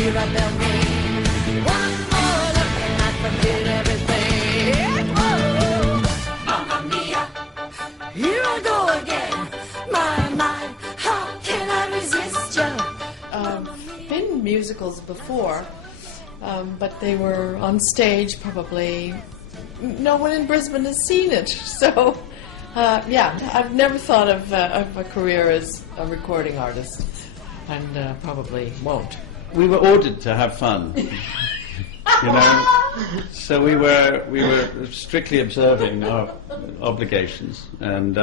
hear a bell ring. One more look and I forget everything. Whoa, Mamma Mia, here I go again. My, how can I resist you? Been musicals before, but they were on stage probably. No one in Brisbane has seen it, so I've never thought of a career as a recording artist, and probably won't. We were ordered to have fun, you know. So we were strictly observing our obligations, and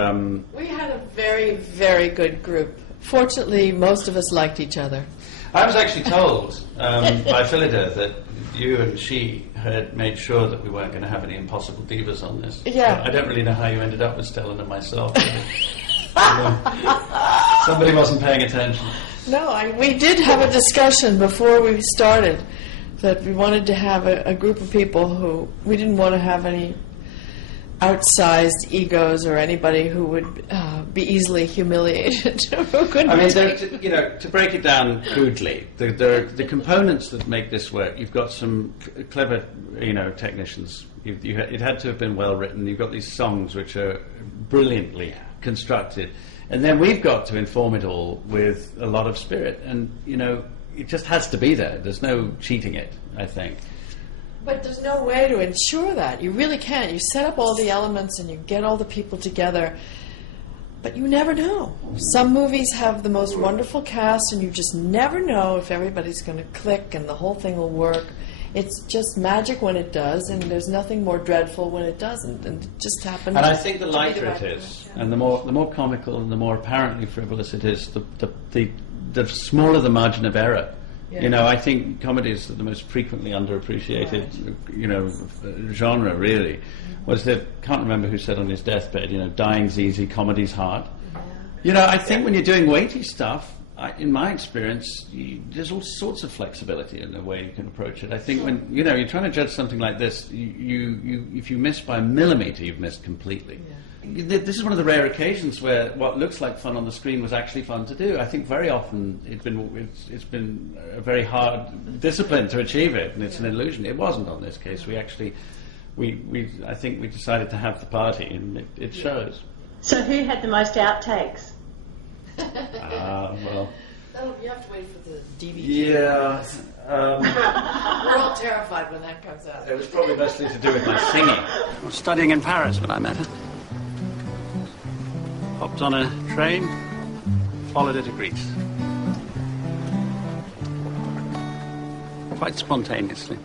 we had a very, very good group. Fortunately, most of us liked each other. I was actually told by Philida that you and she had made sure that we weren't going to have any impossible divas on this. Yeah. I don't really know how you ended up with Stellan and myself. Somebody wasn't paying attention. No, we did have a discussion before we started that we wanted to have a group of people who we didn't want to have any outsized egos or anybody who would be easily humiliated. I mean, to break it down crudely, the components that make this work. You've got some clever, technicians. It had to have been well written. You've got these songs which are brilliantly constructed, and then we've got to inform it all with a lot of spirit. And it just has to be there. There's no cheating it, I think. But there's no way to ensure that. You really can't. You set up all the elements and you get all the people together, but you never know. Some movies have the most wonderful cast and you just never know if everybody's going to click and the whole thing will work. It's just magic when it does, and there's nothing more dreadful when it doesn't. And it just happens. And I think the lighter it is, and the more comical and the more apparently frivolous it is, the smaller the margin of error. Yeah. I think comedies are the most frequently underappreciated, genre, really. Can't remember who said on his deathbed, dying's easy, comedy's hard. Yeah. I think when you're doing weighty stuff, in my experience, there's all sorts of flexibility in the way you can approach it. I think when, you're trying to judge something like this, if you miss by a millimetre, you've missed completely. Yeah. This is one of the rare occasions where what looks like fun on the screen was actually fun to do. I think very often it's been a very hard discipline to achieve it, and it's an illusion. It wasn't on this case. I think we decided to have the party, and it shows. So who had the most outtakes? Well. You have to wait for the DVD. Yeah. We're all terrified when that comes out. It was probably mostly to do with my singing. I was studying in Paris when I met her. Hopped on a train, followed her to Greece. Quite spontaneously.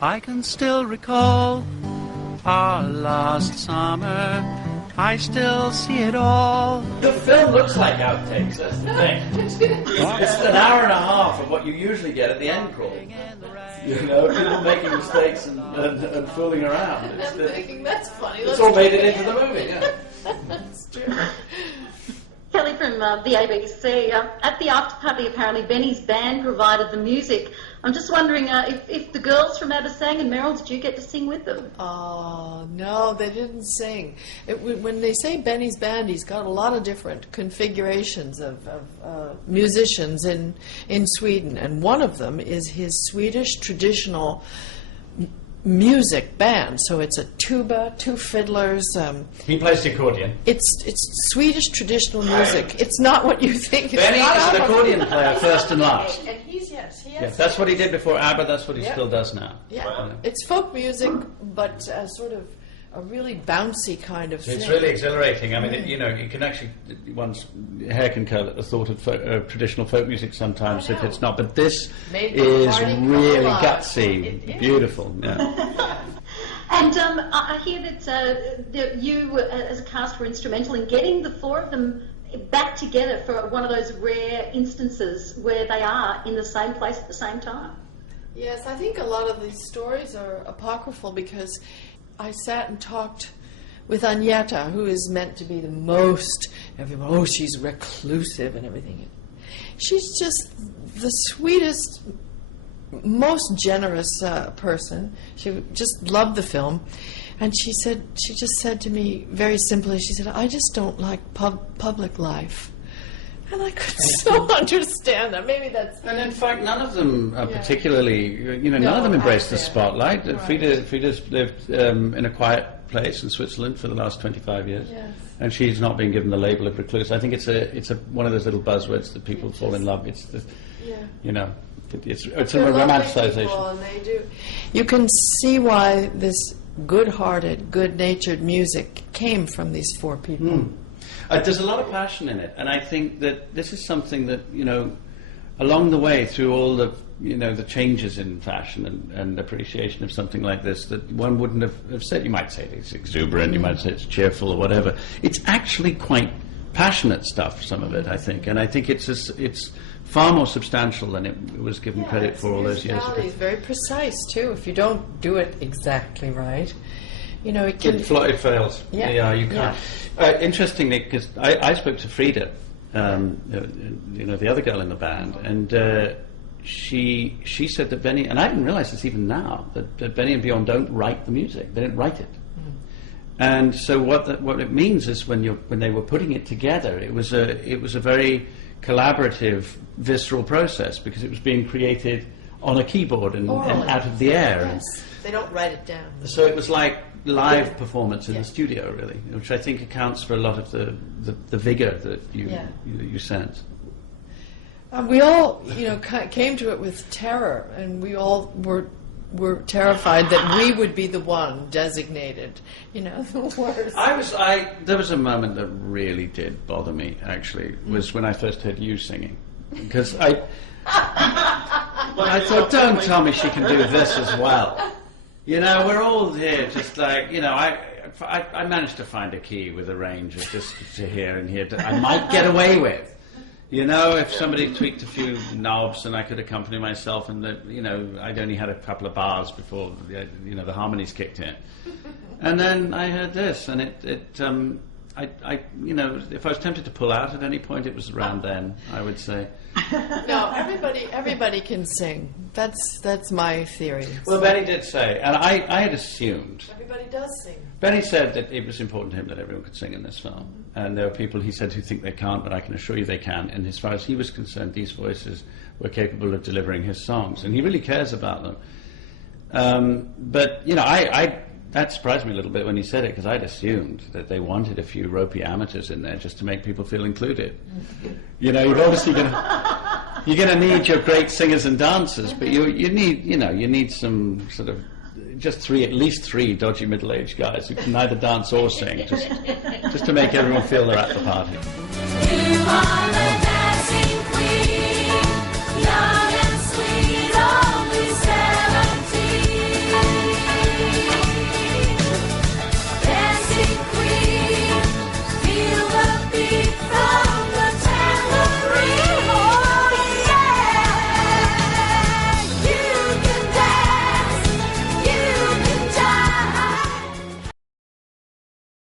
I can still recall our last summer. I still see it all. The film looks like outtakes, that's the thing. It's an hour and a half of what you usually get at the end crawl. People making mistakes and fooling around. I'm thinking, that's funny. It's all made it into the movie, yeah. That's true. Kelly from the ABC. At the after party, apparently, Benny's band provided the music. I'm just wondering if the girls from ABBA sang, and Meryl, did you get to sing with them? Oh, no, they didn't sing. When they say Benny's band, he's got a lot of different configurations of musicians in Sweden, and one of them is his Swedish traditional music band. So it's a tuba, two fiddlers. He plays the accordion. It's Swedish traditional music. It's not what you think. Benny is an accordion player first and last. And he has. That's what he did before ABBA. That's what he still does now. Yeah, it's folk music, but sort of a really bouncy kind of thing. It's really exhilarating. I mean, you can actually, one's hair can curl at the thought of traditional folk music sometimes if it's not. But this is really gutsy, beautiful. Yeah. And I hear that you, as a cast, were instrumental in getting the four of them back together for one of those rare instances where they are in the same place at the same time. Yes, I think a lot of these stories are apocryphal because I sat and talked with Agnetha, who is meant to be the most, everyone, she's reclusive and everything. She's just the sweetest, most generous person. She just loved the film. And she just said to me very simply, she said, I just don't like public life. And I could so understand that. Maybe that's... And in fact, none of them are particularly, none of them embrace the spotlight. Right. Frida's lived in a quiet place in Switzerland for the last 25 years. Yes. And she's not been given the label of recluse. I think it's one of those little buzzwords that people fall in love. It's the, it's a romanticization. And they do. You can see why this good-hearted, good-natured music came from these four people. There's a lot of passion in it, and I think that this is something that, along the way through all the, the changes in fashion and appreciation of something like this, that one wouldn't have said. You might say it's exuberant, you might say it's cheerful or whatever. It's actually quite passionate stuff, some of it, I think, and I think it's far more substantial than it was given credit for all those years ago. It's very precise, too. If you don't do it exactly right, it can... It fails. Yeah, you can't. Interestingly, because I spoke to Frida, the other girl in the band, and she said that Benny, and I didn't realize this even now, that Benny and Bjorn don't write the music. They don't write it. And so what it means is when they were putting it together, it was a very collaborative, visceral process, because it was being created on a keyboard and out of the air. Yes. They don't write it down. So it was like live performance in the studio, really, which I think accounts for a lot of the vigor that you sense. We all, came to it with terror, and we all were terrified that we would be the one designated, the worst. There was a moment that really did bother me, actually, was when I first heard you singing, because I thought, don't tell me she can do this as well. We're all here just like, I managed to find a key with a range of just to here and here I might get away with. If somebody tweaked a few knobs and I could accompany myself, and that, I'd only had a couple of bars before, the harmonies kicked in. And then I heard this, and if I was tempted to pull out at any point, it was around then, I would say. No, everybody can sing. That's my theory. Well, Benny did say, and I had assumed. Everybody does sing. Benny said that it was important to him that everyone could sing in this film. And there are people, he said, who think they can't, but I can assure you they can. And as far as he was concerned, these voices were capable of delivering his songs. And he really cares about them. But, that surprised me a little bit when he said it, because I'd assumed that they wanted a few ropey amateurs in there just to make people feel included. You're obviously you're going to need your great singers and dancers, but you need some sort of at least three dodgy middle-aged guys who can neither dance or sing, just to make everyone feel they're at the party.